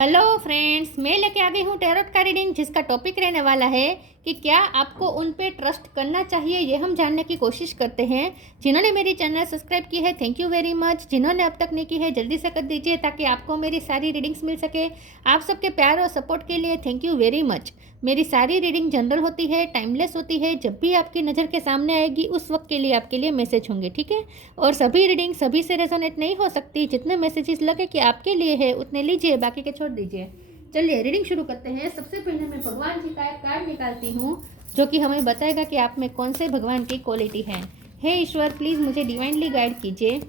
Hello friends, मैं लेके आ गई हूँ टैरोट का रीडिंग, जिसका टॉपिक रहने वाला है कि क्या आपको उन पे ट्रस्ट करना चाहिए। ये हम जानने की कोशिश करते हैं। जिन्होंने मेरी चैनल सब्सक्राइब की है, थैंक यू वेरी मच। जिन्होंने अब तक नहीं की है, जल्दी से कर दीजिए ताकि आपको मेरी सारी रीडिंग्स मिल सके। आप सबके प्यार और सपोर्ट के लिए थैंक यू वेरी मच। मेरी सारी रीडिंग जनरल होती है, टाइमलेस होती है। जब भी आपकी नज़र के सामने आएगी उस वक्त के लिए आपके लिए मैसेज होंगे, ठीक है। और सभी रीडिंग सभी से रेजोनेट नहीं हो सकती। जितने मैसेजेस लगे कि आपके लिए है उतने लीजिए, बाकी के छोड़ दीजिए। चलिए रीडिंग शुरू करते हैं। सबसे पहले मैं भगवान जी का एक कार्ड निकालती हूँ जो कि हमें बताएगा कि आप में कौन से भगवान की क्वालिटी है। हे ईश्वर, प्लीज़ मुझे डिवाइनली गाइड कीजिए।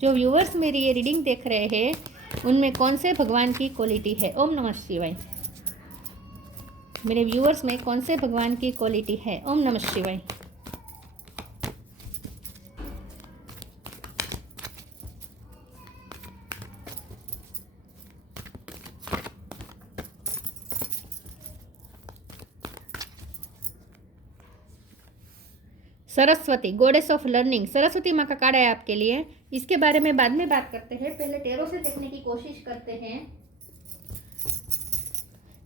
जो व्यूअर्स मेरी ये रीडिंग देख रहे हैं उनमें कौन से भगवान की क्वालिटी है। ओम नमः शिवाय। मेरे व्यूअर्स में कौन से भगवान की क्वालिटी है। ओम नमः शिवाय। Saraswati, goddess of learning. Saraswati माँ का कार्ड है आपके लिए। इसके बारे में बाद में बात करते हैं, पहले टैरो से देखने की कोशिश करते हैं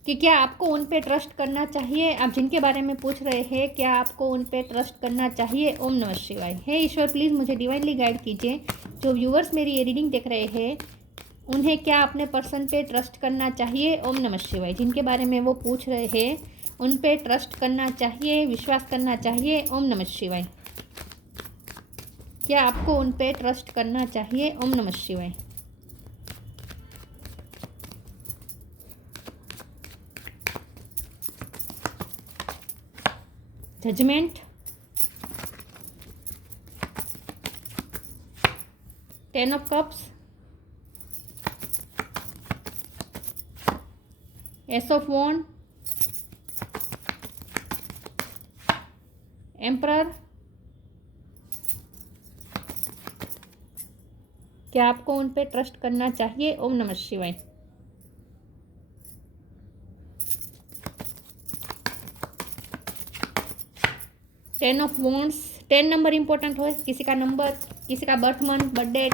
कि क्या आपको उन पे ट्रस्ट करना चाहिए। आप जिनके बारे में पूछ रहे हैं, क्या आपको उन पे ट्रस्ट करना चाहिए। ओम नमः शिवाय। हे ईश्वर, प्लीज़ मुझे डिवाइनली गाइड कीजिए। जो व्यूअर्स मेरी ये रीडिंग देख रहे हैं उन्हें क्या अपने पर्सन पे ट्रस्ट करना चाहिए। ओम नमः शिवाय। जिनके बारे में वो पूछ रहे हैं उन पे ट्रस्ट करना चाहिए, विश्वास करना चाहिए। ओम नमः शिवाय। क्या आपको उन पे ट्रस्ट करना चाहिए। ओम नमः शिवाय। Judgement, 10 of cups, ace of wand, emperor. क्या आपको उन पे ट्रस्ट करना चाहिए। ओम नमः शिवाय। Ten of wands. 10 number important हो, किसी का नंबर, किसी का बर्थ मंथ, बर्थडे,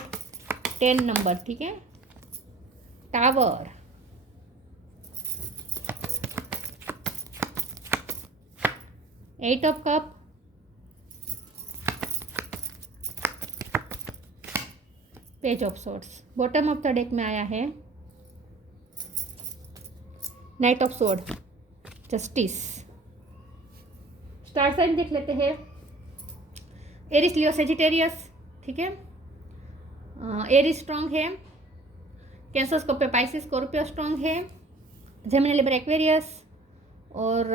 10 नंबर, ठीक है। Tower, eight of cups, page of swords. Bottom of the deck में आया है knight of sword, justice. Star sign देख लेते हैं। एरिस, लियो, सेजिटेरियस, ठीक है। एरिस स्ट्रांग है। Cancer, Scorpio, Pisces, Scorpio strong है। Gemini, Libra, Aquarius. और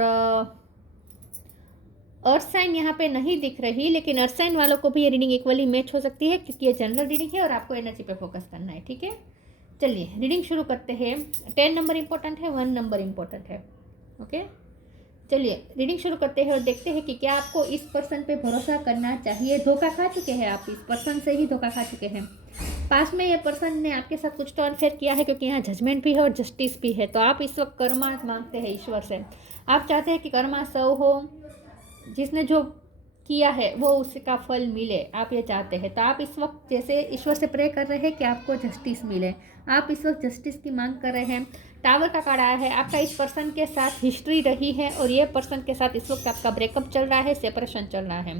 अर्थ साइन यहाँ पे नहीं दिख रही, लेकिन अर्थ साइन वालों को भी ये रीडिंग इक्वली मैच हो सकती है क्योंकि ये जनरल रीडिंग है और आपको एनर्जी पे फोकस करना है, ठीक है। चलिए रीडिंग शुरू करते हैं। 10 नंबर इंपॉर्टेंट है, 1 नंबर इंपॉर्टेंट है, ओके। चलिए रीडिंग शुरू करते हैं और देखते हैं कि क्या आपको इस पर्सन पे भरोसा करना चाहिए। धोखा खा चुके हैं आप, इस पर्सन से ही धोखा खा चुके हैं। पास में ये पर्सन ने आपके साथ कुछ तो अनफेयर किया है क्योंकि यहाँ जजमेंट भी है और जस्टिस भी है। तो आप इस वक्त कर्मा मांगते हैं ईश्वर से। आप चाहते हैं कि कर्मा सव हो, जिसने जो किया है वो उसका फल मिले, आप ये चाहते हैं। तो आप इस वक्त जैसे ईश्वर से प्रे कर रहे हैं कि आपको जस्टिस मिले। आप इस वक्त जस्टिस की मांग कर रहे हैं। टावर का कार्ड आया है। आपका इस पर्सन के साथ हिस्ट्री रही है और ये पर्सन के साथ इस वक्त आपका ब्रेकअप चल रहा है, सेपरेशन चल रहा है।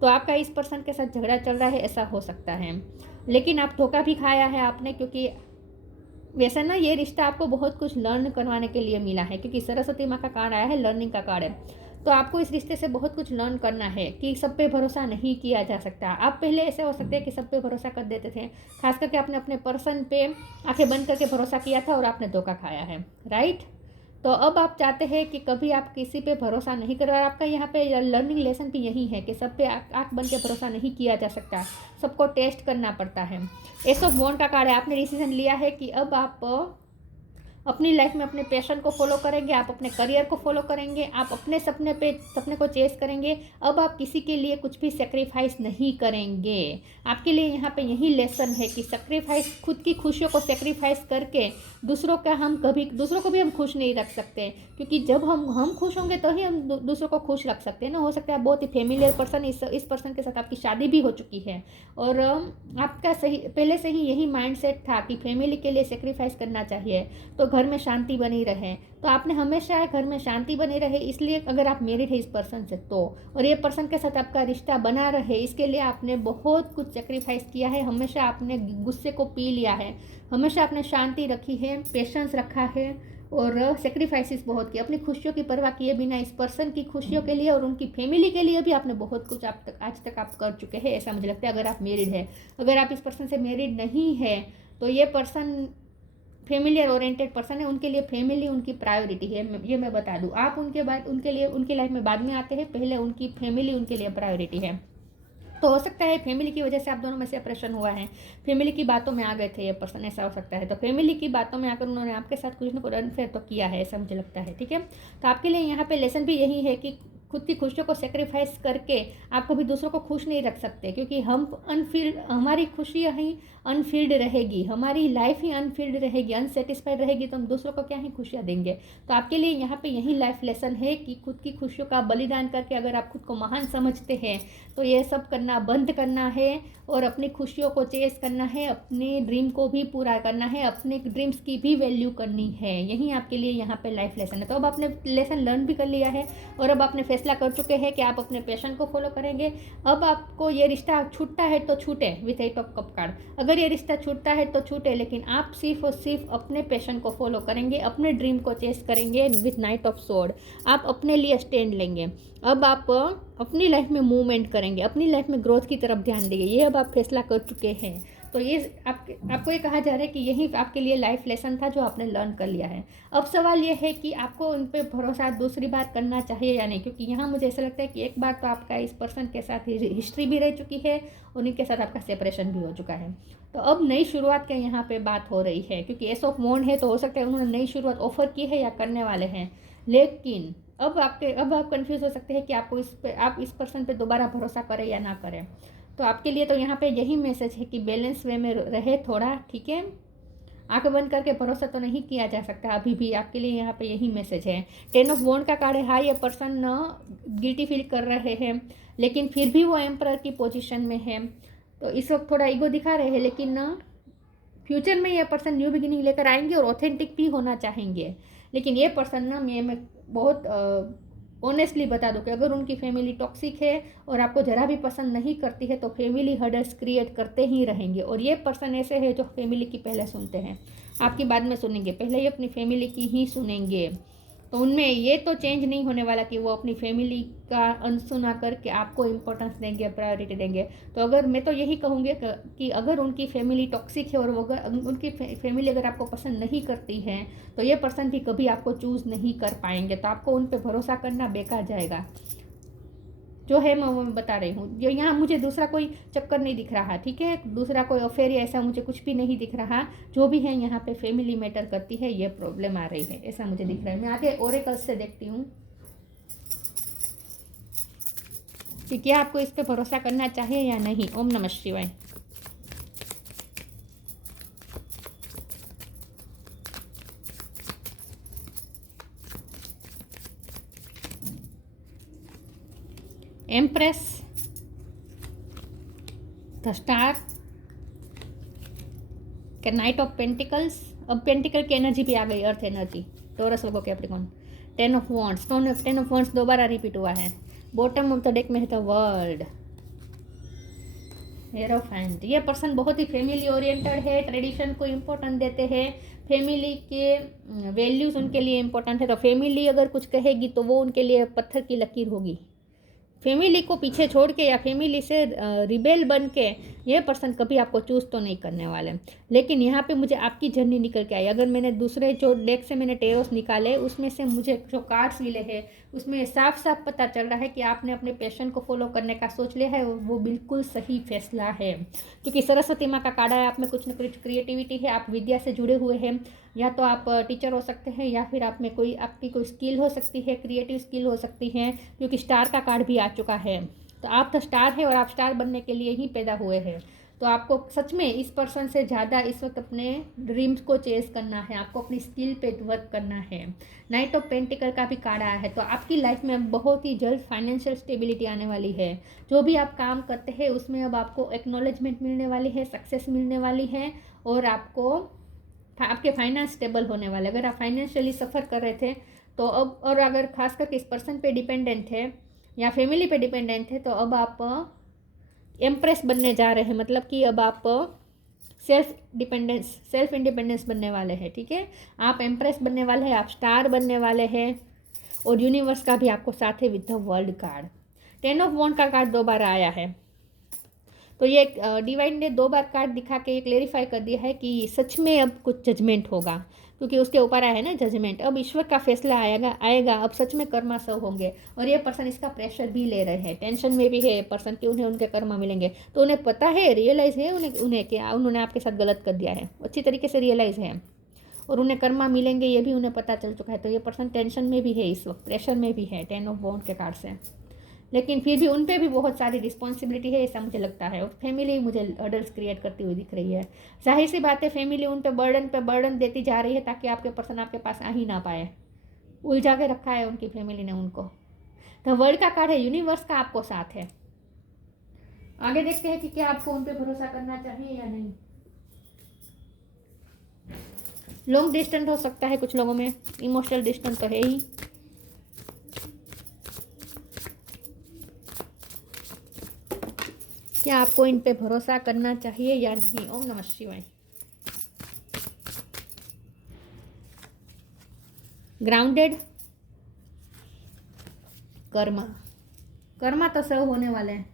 तो आपका इस पर्सन के साथ झगड़ा चल रहा है, ऐसा हो सकता है। लेकिन आप धोखा भी खाया है आपने, क्योंकि वैसे ना ये रिश्ता आपको बहुत कुछ लर्न करवाने के लिए मिला है, क्योंकि सरस्वती माँ का कार्ड आया है, लर्निंग का कार्ड है। तो आपको इस रिश्ते से बहुत कुछ लर्न करना है कि सब पे भरोसा नहीं किया जा सकता। आप पहले ऐसे हो सकते हैं कि सब पे भरोसा कर देते थे, खास करके आपने अपने पर्सन पे आंखें बंद करके भरोसा किया था और आपने धोखा खाया है, राइट। तो अब आप चाहते हैं कि कभी आप किसी पे भरोसा नहीं करो। और आपका यहाँ पे लर्निंग लेसन भी यही है कि सब पे आँख बंद के भरोसा नहीं किया जा सकता, सबको टेस्ट करना पड़ता है। एस ऑफ वॉन्ड का कार्ड है। आपने डिसीजन लिया है कि अब आप अपनी लाइफ में अपने पैशन को फॉलो करेंगे, आप अपने करियर को फॉलो करेंगे, आप अपने सपने को चेस करेंगे। अब आप किसी के लिए कुछ भी सेक्रीफाइस नहीं करेंगे। आपके लिए यहाँ पे यही लेसन है कि सेक्रीफाइस, खुद की खुशियों को सेक्रीफाइस करके दूसरों को भी हम खुश नहीं रख सकते, क्योंकि जब हम खुश होंगे तो ही हम दूसरों को खुश रख सकते हैं ना। हो सकता है बहुत ही फेमिलियर पर्सन, इस पर्सन के साथ आपकी शादी भी हो चुकी है और आपका सही पहले से ही यही माइंडसेट था कि फैमिली के लिए सेक्रीफाइस करना चाहिए। तो घर में शांति बनी रहे। तो आपने हमेशा घर में शांति बनी रहे, इसलिए अगर आप मैरिड है इस पर्सन से तो, और ये पर्सन के साथ आपका रिश्ता बना रहे, इसके लिए आपने बहुत कुछ सेक्रीफाइस किया है। हमेशा आपने गुस्से को पी लिया है, हमेशा आपने शांति रखी है, पेशेंस रखा है और सेक्रीफाइसेस बहुत किए। अपनी खुशियों की परवाह किए बिना इस पर्सन की खुशियों के लिए और उनकी फैमिली के लिए भी आपने बहुत कुछ आज तक आप कर चुके हैं, ऐसा मुझे लगता है। अगर आप मैरिड है, अगर आप इस पर्सन से मैरिड नहीं है तो ये पर्सन फैमिली ओरिएंटेड पर्सन है, उनके लिए फैमिली उनकी प्रायोरिटी है, ये मैं बता दूं। आप उनके बाद उनके लिए उनकी लाइफ में बाद में आते हैं, पहले उनकी फैमिली उनके लिए प्रायोरिटी है। तो हो सकता है फैमिली की वजह से आप दोनों में सेपरेशन हुआ है, फैमिली की बातों में आ गए थे ये पर्सन, ऐसा हो सकता है। तो फैमिली की बातों में आकर उन्होंने आपके साथ कुछ ना कुछ अनफेयर तो किया है, ऐसा मुझे लगता है, ठीक है। तो आपके लिए यहाँ पे लेसन भी यही है कि खुद की खुशियों को सेक्रीफाइस करके आप कभी दूसरों को खुश नहीं रख सकते, क्योंकि हम अनफिल्ड, हमारी खुशी ही अनफिल्ड रहेगी, हमारी लाइफ ही अनफिल्ड रहेगी, अनसेटिस्फाइड रहेगी, तो हम दूसरों को क्या ही खुशियाँ देंगे। तो आपके लिए यहाँ पे यही लाइफ लेसन है कि खुद की खुशियों का बलिदान करके अगर आप खुद को महान समझते हैं तो ये सब करना बंद करना है और अपनी खुशियों को चेस करना है, अपने ड्रीम को भी पूरा करना है, अपने ड्रीम्स की भी वैल्यू करनी है। यही आपके लिए यहाँ पे लाइफ लेसन है। तो अब आपने लेसन लर्न भी कर लिया है और अब आपने फैसला कर चुके हैं कि आप अपने पैशन को फॉलो करेंगे। अब आपको ये रिश्ता छूटता है तो छूटे with eight of cup card, अगर ये रिश्ता छूटता है तो छूटे, लेकिन आप सिर्फ और सिर्फ अपने पैशन को फॉलो करेंगे, अपने ड्रीम को चेस करेंगे विथ नाइट ऑफ स्वॉर्ड। आप अपने लिए स्टैंड लेंगे, अब आप अपनी लाइफ में मूवमेंट करेंगे, अपनी लाइफ में ग्रोथ की तरफ ध्यान देंगे, ये अब आप फैसला कर चुके हैं। तो ये आपको ये कहा जा रहा है कि यही आपके लिए लाइफ लेसन था जो आपने लर्न कर लिया है। अब सवाल ये है कि आपको उन पर भरोसा दूसरी बार करना चाहिए या नहीं, क्योंकि यहाँ मुझे ऐसा लगता है कि एक बार तो आपका इस पर्सन के साथ हिस्ट्री भी रह चुकी है और इनके साथ आपका सेपरेशन भी हो चुका है। तो अब नई शुरुआत के यहाँ पे बात हो रही है, क्योंकि एस ऑफ वॉन्ड है तो हो सकता है उन्होंने नई शुरुआत ऑफर की है या करने वाले हैं। लेकिन अब आप कंफ्यूज हो सकते हैं कि आप इस पर्सन पे दोबारा भरोसा करें या ना करें। तो आपके लिए तो यहाँ पे यही मैसेज है कि बैलेंस वे में रहे थोड़ा, ठीक है। आंख बंद करके भरोसा तो नहीं किया जा सकता अभी भी, आपके लिए यहाँ पे यही मैसेज है। 10 ऑफ वॉन्ड का कार्ड है। हाँ, ये पर्सन गिल्टी फील कर रहे हैं, लेकिन फिर भी वो एम्परर की पोजीशन में है, तो इस वक्त थोड़ा ईगो दिखा रहे हैं, लेकिन फ्यूचर में ये पर्सन न्यू बिगिनिंग लेकर आएंगे और ऑथेंटिक भी होना चाहेंगे। लेकिन ये पर्सन ना, मैं बहुत ऑनेस्टली बता दूं कि अगर उनकी फैमिली टॉक्सिक है और आपको ज़रा भी पसंद नहीं करती है तो फैमिली हर्डल्स क्रिएट करते ही रहेंगे। और ये पर्सन ऐसे है जो फैमिली की पहले सुनते हैं, आपकी बाद में सुनेंगे, पहले ही अपनी फैमिली की ही सुनेंगे। तो उनमें ये तो चेंज नहीं होने वाला कि वो अपनी फैमिली का अनसुना करके आपको इम्पोर्टेंस देंगे, प्रायोरिटी देंगे। तो अगर मैं तो यही कहूँगी कि अगर उनकी फैमिली टॉक्सिक है और वो अगर उनकी फैमिली अगर आपको पसंद नहीं करती है तो ये पर्सन भी कभी आपको चूज़ नहीं कर पाएंगे। तो आपको उन पर भरोसा करना बेकार जाएगा, जो है मैं बता रही हूँ। जो यहाँ मुझे दूसरा कोई चक्कर नहीं दिख रहा, ठीक है, दूसरा कोई अफेयर या ऐसा मुझे कुछ भी नहीं दिख रहा। जो भी है यहाँ पे फैमिली मैटर करती है, ये प्रॉब्लम आ रही है, ऐसा मुझे दिख रहा है। मैं आगे ओरेकल्स से देखती हूँ कि क्या आपको इस पर भरोसा करना चाहिए या नहीं। ओम नमः शिवाय। एम्प्रेस, द स्टार, के नाइट ऑफ पेंटिकल्स। अब पेंटिकल की एनर्जी भी आ गई, अर्थ एनर्जी, टोरस लोगों Capricorn. 10 of wands, 10 of wands दोबारा रिपीट हुआ है। बॉटम ऑफ द डेक में है द वर्ल्ड, हेरोफेंट। ये पर्सन बहुत ही फैमिली ओरिएंटेड है, ट्रेडिशन को इम्पोर्टेंट देते हैं, फैमिली के वैल्यूज़ उनके लिए इम्पोर्टेंट है। तो फैमिली अगर कुछ कहेगी तो वो उनके लिए पत्थर की लकीर होगी। फैमिली को पीछे छोड़ के या फैमिली से रिबेल बन के ये पर्सन कभी आपको चूज़ तो नहीं करने वाले। लेकिन यहाँ पे मुझे आपकी जर्नी निकल के आई। अगर मैंने दूसरे जो डेक से मैंने टेरोस निकाले उसमें से मुझे जो कार्ड्स मिले हैं उसमें साफ साफ पता चल रहा है कि आपने अपने पैशन को फॉलो करने का सोच लिया है, वो बिल्कुल सही फैसला है। क्योंकि सरस्वती माँ का कार्ड है, आप में कुछ न कुछ क्रिएटिविटी है, आप विद्या से जुड़े हुए हैं, या तो आप टीचर हो सकते हैं या फिर आप में कोई आपकी कोई स्किल हो सकती है, क्रिएटिव स्किल हो सकती है, क्योंकि स्टार का कार्ड भी आ चुका है। तो आप तो स्टार है और आप स्टार बनने के लिए ही पैदा हुए हैं। तो आपको सच में इस पर्सन से ज़्यादा इस वक्त अपने ड्रीम्स को चेस करना है, आपको अपनी स्किल पे वर्क करना है। नाइट ऑफ पेंटिकल का भी कार्ड आया है, तो आपकी लाइफ में बहुत ही जल्द फाइनेंशियल स्टेबिलिटी आने वाली है। जो भी आप काम करते हैं उसमें अब आपको एक्नॉलेजमेंट मिलने वाली है, सक्सेस मिलने वाली है और आपको आपके फाइनेंस स्टेबल होने वाले। अगर आप फाइनेंशियली सफ़र कर रहे थे तो अब, और अगर खास करके इस पर्सन पे डिपेंडेंट थे या फैमिली पे डिपेंडेंट थे, तो अब आप एम्प्रेस बनने जा रहे हैं। मतलब कि अब आप सेल्फ इंडिपेंडेंस बनने वाले हैं। ठीक है, आप एम्प्रेस बनने वाले हैं, आप स्टार बनने वाले हैं। और यूनिवर्स का भी आपको साथ है with the world card. 10 of wand का कार्ड 2 बार आया है। तो ये डिवाइन ने 2 बार कार्ड दिखा के ये क्लेरिफाई कर दिया है कि सच में अब कुछ जजमेंट होगा, क्योंकि उसके ऊपर आया है ना जजमेंट। अब ईश्वर का फैसला आएगा। अब सच में कर्मा सब होंगे। और ये पर्सन इसका प्रेशर भी ले रहे हैं, टेंशन में भी है पर्सन कि उन्हें उनके कर्मा मिलेंगे। तो उन्हें पता है, रियलाइज़ है उन्हें कि उन्होंने आपके साथ गलत कर दिया है, अच्छी तरीके से रियलाइज़ है। और उन्हें कर्मा मिलेंगे ये भी उन्हें पता चल चुका है। तो ये पर्सन टेंशन में भी है, इस वक्त प्रेशर में भी है 10 ऑफ वॉन्ड के कार्ड से। लेकिन फिर भी उन पे भी बहुत सारी रिस्पॉन्सिबिलिटी है, ऐसा मुझे लगता है। और फैमिली मुझे हर्डल्स क्रिएट करती हुई दिख रही है। जाहिर सी बात है, फैमिली उन पे बर्डन देती जा रही है ताकि आपके पर्सन आपके पास आ ही ना पाए। उलझा के रखा है उनकी फैमिली ने उनको। तो वर्ल्ड का कार्ड है, यूनिवर्स का आपको साथ है। आगे देखते हैं कि क्या आपको उन पे भरोसा करना चाहिए या नहीं। लॉन्ग डिस्टेंस हो सकता है कुछ लोगों में, इमोशनल डिस्टेंस तो है ही। क्या आपको इन पे भरोसा करना चाहिए या नहीं। ओम नमः शिवाय। ग्राउंडेड, कर्मा तो सब होने वाले हैं।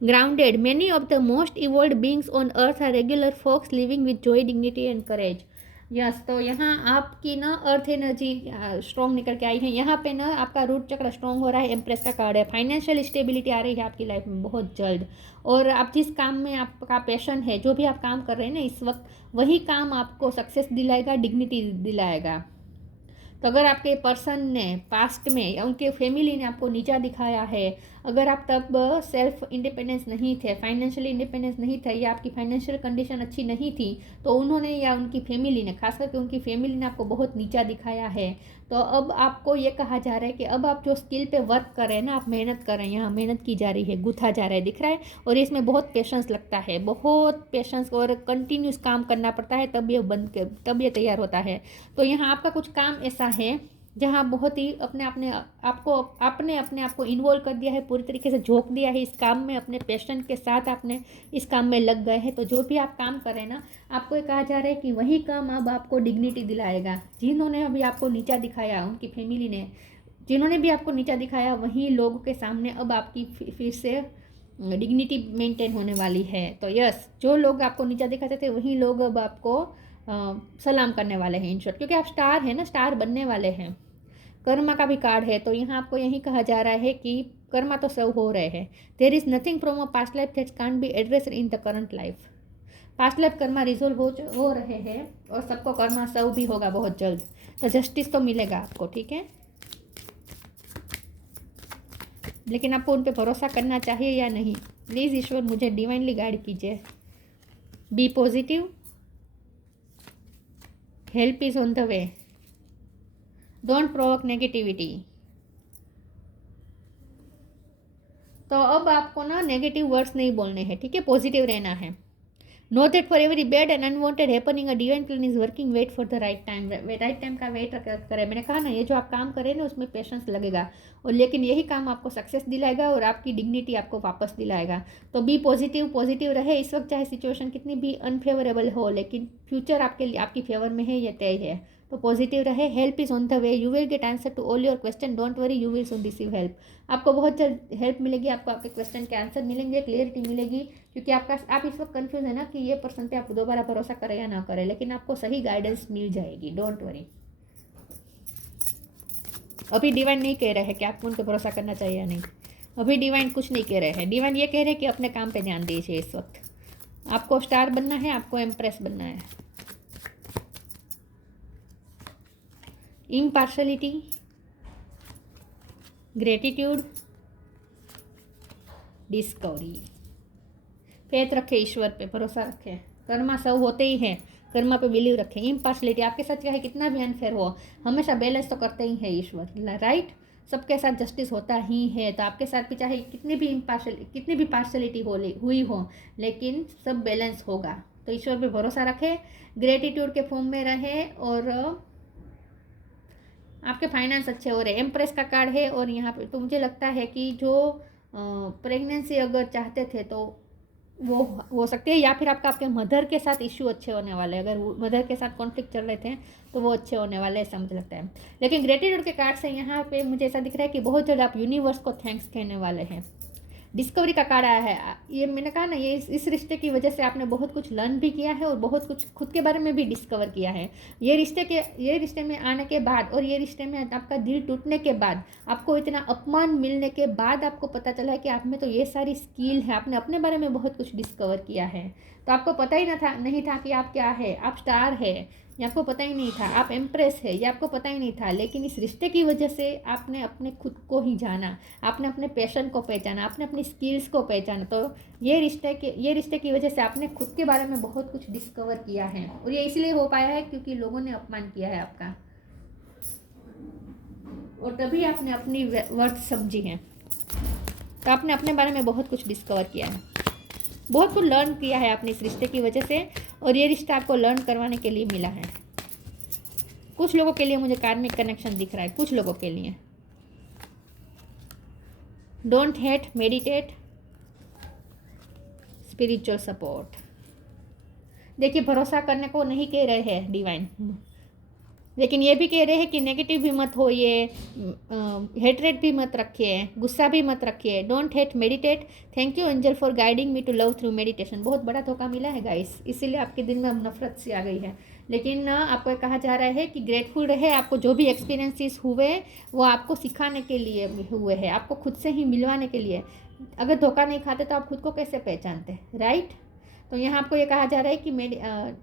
Grounded, many of the most evolved beings on earth are regular folks living with joy, dignity and courage. Yes, तो यहाँ आपकी ना अर्थ एनर्जी स्ट्रॉन्ग निकल के आई है। यहाँ पे ना आपका रूट चक्र स्ट्रॉन्ग हो रहा है। एम्प्रेस का कार्ड है। फाइनेंशियल स्टेबिलिटी आ रही है आपकी लाइफ में बहुत जल्द। और आप जिस काम में आपका पैशन है, जो भी आप काम कर रहे हैं ना इस वक्त, वही काम आपको सक्सेस दिलाएगा, डिग्निटी दिलाएगा। तो अगर आपके पर्सन ने पास्ट में या उनके फैमिली ने आपको नीचा दिखाया है, अगर आप तब सेल्फ इंडिपेंडेंस नहीं थे, फाइनेंशियली इंडिपेंडेंस नहीं थे, या आपकी फाइनेंशियल कंडीशन अच्छी नहीं थी, तो उन्होंने या उनकी फैमिली ने, खास करके उनकी फैमिली ने आपको बहुत नीचा दिखाया है। तो अब आपको ये कहा जा रहा है कि अब आप जो स्किल पे वर्क कर रहे हैं ना, आप मेहनत कर रहे हैं, यहाँ मेहनत की जा रही है, गुथा जा रहा है, दिख रहा है। और इसमें बहुत पेशेंस लगता है, बहुत पेशेंस और कंटिन्यूस काम करना पड़ता है, तब ये तैयार होता है। तो यहाँ आपका कुछ काम ऐसा है जहाँ बहुत ही आपने अपने आप को इन्वॉल्व कर दिया है, पूरी तरीके से झोंक दिया है इस काम में, अपने पैशन के साथ आपने इस काम में लग गए हैं। तो जो भी आप काम कर रहे हैं ना, आपको ये कहा जा रहा है कि वही काम अब आपको डिग्निटी दिलाएगा। जिन्होंने अभी आपको नीचा दिखाया, उनकी फैमिली ने जिन्होंने भी आपको नीचा दिखाया, वही लोगों के सामने अब आपकी फिर से डिग्निटी मेंटेन होने वाली है। तो यस, जो लोग आपको नीचा दिखाते थे, वही लोग अब आपको सलाम करने वाले हैं इन शॉर्ट, क्योंकि आप स्टार हैं ना, स्टार बनने वाले हैं। कर्मा का भी कार्ड है, तो यहाँ आपको यही कहा जा रहा है कि कर्मा तो सब हो रहे हैं। There is nothing from a past life that can't be addressed in the current life. Past life karma resolve हो रहे हैं और सबको कर्मा सब भी होगा बहुत जल्द। तो जस्टिस तो मिलेगा आपको, ठीक है। लेकिन आपको उन पर भरोसा करना चाहिए या नहीं। प्लीज़ ईश्वर मुझे डिवाइनली गाइड कीजिए। Be positive, help is on the way, don't provoke negativity. तो अब आपको ना नेगेटिव वर्ड्स नहीं बोलने हैं, ठीक है, पॉजिटिव रहना है। Know that for every bad and unwanted happening a divine plan is working, wait for the right time. Right time का वेट करें। मैंने कहा ना, ये जो आप काम करें ना उसमें पेशेंस लगेगा, और लेकिन यही काम आपको सक्सेस दिलाएगा और आपकी डिग्निटी आपको वापस दिलाएगा। तो बी पॉजिटिव रहे इस वक्त, चाहे सिचुएशन कितनी भी अनफेवरेबल हो, लेकिन फ्यूचर आपके लिए आपकी फेवर में है, ये तय है। तो पॉजिटिव रहे। Help is on the way, you will get answer to all your question, don't worry, you will soon receive help. आपको बहुत जल्द हेल्प मिलेगी, आपको आपके क्वेश्चन के आंसर मिलेंगे, क्लियरिटी मिलेगी। क्योंकि आप इस वक्त कंफ्यूज है ना कि ये पर्सन पे आप दोबारा भरोसा करें या ना करें, लेकिन आपको सही गाइडेंस मिल जाएगी, डोंट वरी। अभी डिवाइन नहीं कह रहे हैं कि आपको उन पर भरोसा करना चाहिए या नहीं। अभी डिवाइन कुछ नहीं कह रहे हैं। डिवाइन ये कह रहे हैं कि अपने काम पे ध्यान दीजिए। इस वक्त आपको स्टार बनना है, आपको एम्प्रेस बनना है। Impartiality, gratitude, discovery. फेथ रखे, ईश्वर पे भरोसा रखें। कर्मा सब होते ही हैं, कर्मा पे बिलीव रखें। इम्पार्शलिटी, आपके साथ चाहे कितना भी अनफेयर हो, हमेशा बैलेंस तो करते ही है ईश्वर, राइट। सबके साथ जस्टिस होता ही है। तो आपके साथ भी चाहे कितनी भी पार्शलिटी हुई हो, लेकिन सब बैलेंस होगा। तो ईश्वर पे भरोसा रखें, ग्रेटिट्यूड के फॉर्म में रहे और आपके फाइनेंस अच्छे हो रहे। एम्प्रेस का कार्ड है और यहाँ पे तो मुझे लगता है कि जो प्रेगनेंसी अगर चाहते थे तो वो हो सकती है, या फिर आपके मदर के साथ इश्यू अच्छे होने वाले हैं। अगर मदर के साथ कॉन्फ्लिक्ट चल रहे थे तो वो अच्छे होने वाले हैं, ऐसा मुझे लगता है। लेकिन ग्रेटिट्यूड के कार्ड से यहाँ पे मुझे ऐसा दिख रहा है कि बहुत जल्द आप यूनिवर्स को थैंक्स कहने वाले हैं। डिस्कवरी का कार्ड आया है, ये मैंने कहा ना, ये इस रिश्ते की वजह से आपने बहुत कुछ लर्न भी किया है और बहुत कुछ खुद के बारे में भी डिस्कवर किया है। ये रिश्ते में आने के बाद और ये रिश्ते में आपका दिल टूटने के बाद, आपको इतना अपमान मिलने के बाद आपको पता चला है कि आप में तो ये सारी स्किल है, आपने अपने बारे में बहुत कुछ डिस्कवर किया है। तो आपको पता ही नहीं था कि आप क्या है, आप स्टार है, ये आपको पता ही नहीं था, आप एम्प्रेस है, ये आपको पता ही नहीं था। लेकिन इस रिश्ते की वजह से आपने अपने खुद को ही जाना, आपने अपने पैशन को पहचाना, आपने अपनी स्किल्स को पहचाना। तो ये रिश्ते की वजह से आपने खुद के बारे में बहुत कुछ डिस्कवर किया है और ये इसलिए हो पाया है क्योंकि लोगों ने अपमान किया है आपका, और तभी आपने अपनी वर्थ समझी है। तो आपने अपने बारे में बहुत कुछ डिस्कवर किया है, बहुत कुछ लर्न किया है आपने इस रिश्ते की वजह से, और ये रिश्ता आपको लर्न करवाने के लिए मिला है। कुछ लोगों के लिए मुझे कार्मिक कनेक्शन दिख रहा है, कुछ लोगों के लिए। Don't hate, meditate, spiritual support. देखिए, भरोसा करने को नहीं कह रहे हैं डिवाइन, लेकिन ये भी कह रहे हैं कि नेगेटिव भी मत होइए, हेटरेट भी मत रखिए, गुस्सा भी मत रखिए। Don't hate, meditate. Thank you angel for guiding me to love through meditation. बहुत बड़ा धोखा मिला है गाइस, इसीलिए आपके दिल में अब नफरत सी आ गई है। लेकिन आपको कहा जा रहा है कि ग्रेटफुल रहे, आपको जो भी एक्सपीरियंसेस हुए वो आपको सिखाने के लिए हुए हैं, आपको खुद से ही मिलवाने के लिए। अगर धोखा नहीं खाते तो आप खुद को कैसे पहचानते, राइट? तो यहाँ आपको ये कहा जा रहा है कि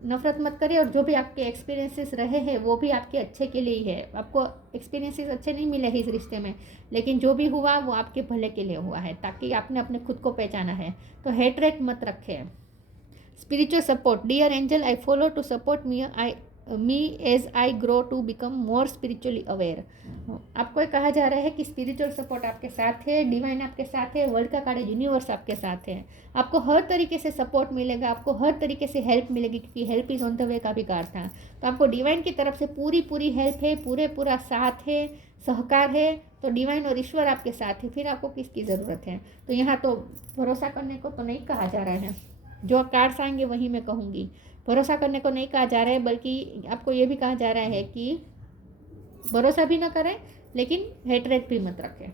नफरत मत करिए, और जो भी आपके एक्सपीरियंसेस रहे हैं वो भी आपके अच्छे के लिए ही है। आपको एक्सपीरियंसेस अच्छे नहीं मिले हैं इस रिश्ते में, लेकिन जो भी हुआ वो आपके भले के लिए हुआ है, ताकि आपने अपने खुद को पहचाना है। तो हेटरेट मत रखें। Spiritual support. Dear angel, I follow to support me as I grow to become more spiritually aware. आपको कहा जा रहा है कि स्पिरिचुअल सपोर्ट आपके साथ है, डिवाइन आपके साथ है, वर्ल्ड का कार्ड यूनिवर्स आपके साथ है। आपको हर तरीके से सपोर्ट मिलेगा, आपको हर तरीके से हेल्प मिलेगी, क्योंकि हेल्प इज ऑन द वे का भी कार्ड था। तो आपको डिवाइन की तरफ से पूरी हेल्प है, पूरा साथ है, सहकार है। तो डिवाइन और ईश्वर आपके साथ है, फिर आपको किसकी ज़रूरत है? तो यहाँ तो भरोसा करने को तो नहीं कहा जा रहा है, जो कार्ड्स आएंगे वही मैं कहूँगी। भरोसा करने को नहीं कहा जा रहा है, बल्कि आपको ये भी कहा जा रहा है कि भरोसा भी ना करें, लेकिन हेटरेट भी मत रखें।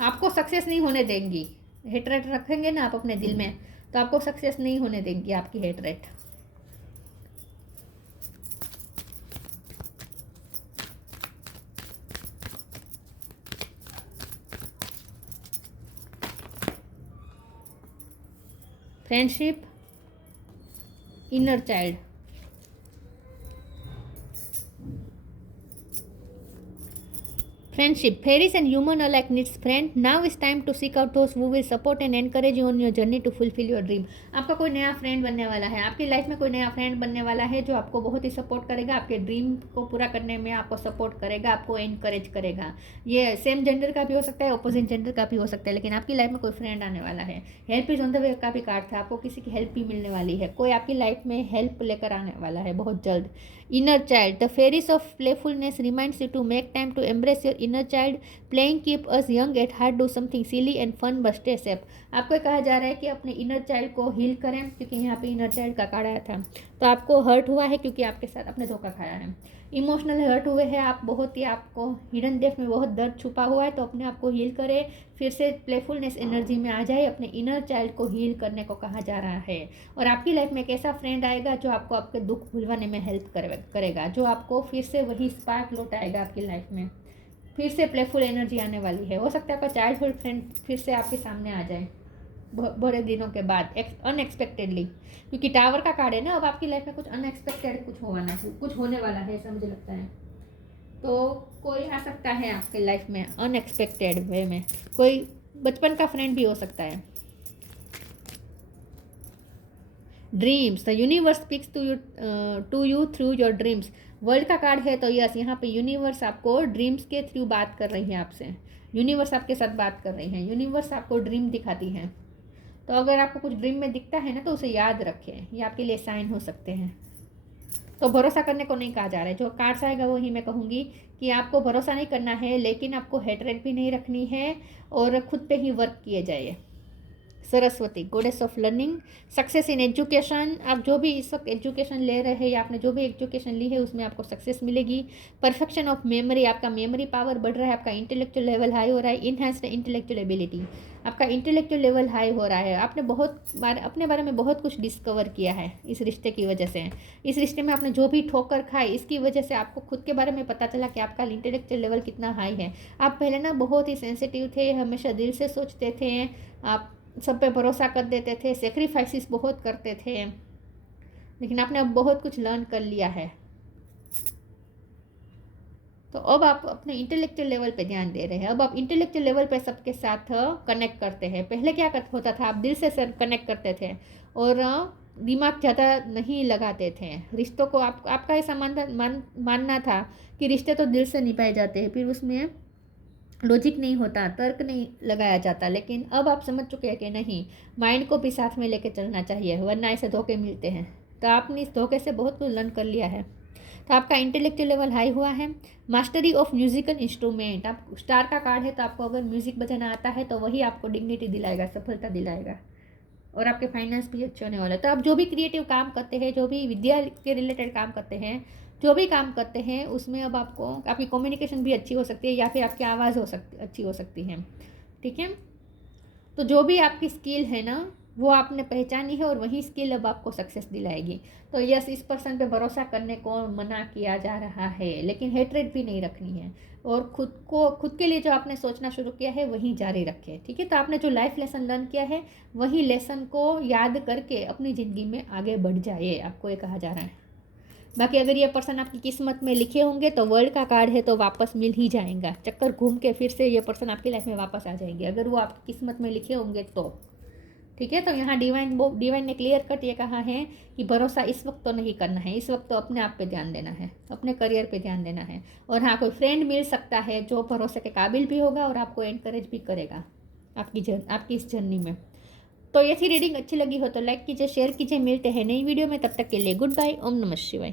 आपको सक्सेस नहीं होने देंगी। हेटरेट रखेंगे ना आप अपने दिल में, तो आपको सक्सेस नहीं होने देंगी आपकी hatred. Friendship, inner child. Friendship. Fairies and human alike needs friend. Now is time to seek out those who will support and encourage you on your journey to fulfill your dream. आपका कोई नया friend बनने वाला है, आपकी life में कोई नया फ्रेंड बनने वाला है जो आपको बहुत ही सपोर्ट करेगा, आपके ड्रीम को पूरा करने में आपको सपोर्ट करेगा, आपको एनकरेज करेगा। ये सेम जेंडर का भी हो सकता है, अपोजिट जेंडर का भी हो सकता है, लेकिन आपकी लाइफ में कोई फ्रेंड आने वाला है। हेल्प इज ऑन द वे का भी कार्ड था, आपको किसी की हेल्प भी मिलने वाली है, कोई आपकी लाइफ में हेल्प लेकर आने वाला है बहुत जल्द। Inner child. The fairies of playfulness reminds you to make time to embrace your inner child. Playing keep us young at heart. Do something silly and fun but stay safe. आपको कहा जा रहा है कि अपने इनर चाइल्ड को heal करें, क्योंकि यहाँ पे इनर चाइल्ड का कार्ड आया था। तो आपको हर्ट हुआ है क्योंकि आपके साथ अपने धोखा खाया है, इमोशनल हर्ट हुए हैं आप बहुत ही, आपको हिडन डेप्थ में बहुत दर्द छुपा हुआ है। तो अपने आप को हील करें, फिर से प्लेफुलनेस एनर्जी में आ जाए, अपने इनर चाइल्ड को हील करने को कहा जा रहा है। और आपकी लाइफ में एक ऐसा फ्रेंड आएगा जो आपको आपके दुख भुलवाने में हेल्प करेगा, जो आपको फिर से वही स्पार्क लौटाएगा आपकी लाइफ में, फिर से प्लेफुल एनर्जी आने वाली है। हो सकता है आपका चाइल्डहुड फ्रेंड फिर से आपके सामने आ जाए बड़े दिनों के बाद, अनएक्सपेक्टेडली, क्योंकि टावर का कार्ड है ना। अब आपकी लाइफ में कुछ अनएक्सपेक्टेड कुछ होने वाला है, ऐसा मुझे लगता है। तो कोई आ सकता है आपके लाइफ में अनएक्सपेक्टेड वे में, कोई बचपन का फ्रेंड भी हो सकता है। Dreams. The universe speaks to you through your dreams. World का कार्ड है, तो यस, यहाँ पे यूनिवर्स आपको ड्रीम्स के थ्रू बात कर रही है आपसे। यूनिवर्स आपके साथ बात कर रही है, यूनिवर्स आपको ड्रीम दिखाती है। तो अगर आपको कुछ ड्रीम में दिखता है ना तो उसे याद रखें, ये आपके लिए साइन हो सकते हैं। तो भरोसा करने को नहीं कहा जा रहा है, जो कार्ड्स आएगा वही मैं कहूँगी कि आपको भरोसा नहीं करना है, लेकिन आपको हेटरेट भी नहीं रखनी है और खुद पे ही वर्क किए जाइए। Saraswati, goddess of learning, success in education, आप जो भी इस वक्त एजुकेशन ले रहे हैं या आपने जो भी एजुकेशन ली है उसमें आपको सक्सेस मिलेगी। परफेक्शन ऑफ मेमोरी, आपका मेमोरी पावर बढ़ रहा है, आपका इंटेलेक्चुअल लेवल हाई हो रहा है। इनहेंस्ड इंटेलेक्चुअल एबिलिटी, आपका इंटेलेक्चुअल लेवल हाई हो रहा है। आपने अपने बारे में बहुत कुछ डिस्कवर किया है इस रिश्ते की वजह से। इस रिश्ते में आपने जो भी ठोकर खाई इसकी वजह से आपको खुद के बारे में पता चला कि आपका इंटेलेक्चुअल लेवल कितना हाई है। आप पहले ना बहुत ही सेंसिटिव थे, हमेशा दिल से सोचते थे, आप सब पे भरोसा कर देते थे, सेक्रीफाइसेस बहुत करते थे, लेकिन आपने अब बहुत कुछ लर्न कर लिया है। तो अब आप अपने इंटेलेक्चुअल लेवल पे ध्यान दे रहे हैं। अब आप इंटेलेक्चुअल लेवल पे सबके साथ कनेक्ट करते हैं। पहले क्या होता था, आप दिल से कनेक्ट करते थे और दिमाग ज़्यादा नहीं लगाते थे रिश्तों को। आपका ऐसा मानना था कि रिश्ते तो दिल से निभाए जाते हैं, फिर उसमें लॉजिक नहीं होता, तर्क नहीं लगाया जाता। लेकिन अब आप समझ चुके हैं कि नहीं, माइंड को भी साथ में लेके चलना चाहिए, वरना ऐसे धोखे मिलते हैं। तो आपने इस धोखे से बहुत कुछ लर्न कर लिया है। तो आपका इंटेलेक्चुअल लेवल हाई हुआ है। मास्टरी ऑफ म्यूजिकल इंस्ट्रूमेंट, आप स्टार का कार्ड है तो आपको अगर म्यूजिक बजाना आता है तो वही आपको डिग्निटी दिलाएगा, सफलता दिलाएगा और आपके फाइनेंस भी अच्छे होने वाले। तो आप जो भी क्रिएटिव काम करते हैं, जो भी विद्या के रिलेटेड काम करते हैं, जो भी काम करते हैं उसमें अब आपको आपकी कम्युनिकेशन भी अच्छी हो सकती है या फिर आपकी आवाज़ अच्छी हो सकती है। ठीक है, तो जो भी आपकी स्किल है ना वो आपने पहचानी है और वही स्किल अब आपको सक्सेस दिलाएगी। तो यस, इस पर्सन पे भरोसा करने को मना किया जा रहा है, लेकिन हेट्रेड भी नहीं रखनी है और खुद के लिए जो आपने सोचना शुरू किया है वही जारी रखें। ठीक है, तो आपने जो लाइफ लेसन लर्न किया है वही लेसन को याद करके अपनी ज़िंदगी में आगे बढ़ जाइए, आपको ये कहा जा रहा है। बाकी अगर ये पर्सन आपकी किस्मत में लिखे होंगे तो वर्ल्ड का कार्ड है तो वापस मिल ही जाएगा, चक्कर घूम के फिर से ये पर्सन आपकी लाइफ में वापस आ जाएंगे अगर वो आपकी किस्मत में लिखे होंगे तो। ठीक है, तो यहाँ डिवाइन ने क्लियर कट ये कहा है कि भरोसा इस वक्त तो नहीं करना है, इस वक्त तो अपने आप पे ध्यान देना है, अपने करियर पे ध्यान देना है। और हाँ, कोई फ्रेंड मिल सकता है जो भरोसे के काबिल भी होगा और आपको एनकरेज भी करेगा आपकी इस जर्नी में। तो ये थी रीडिंग, अच्छी लगी हो तो लाइक कीजिए, शेयर कीजिए। मिलते हैं नई वीडियो में, तब तक के लिए गुड बाय, ओम नमः शिवाय।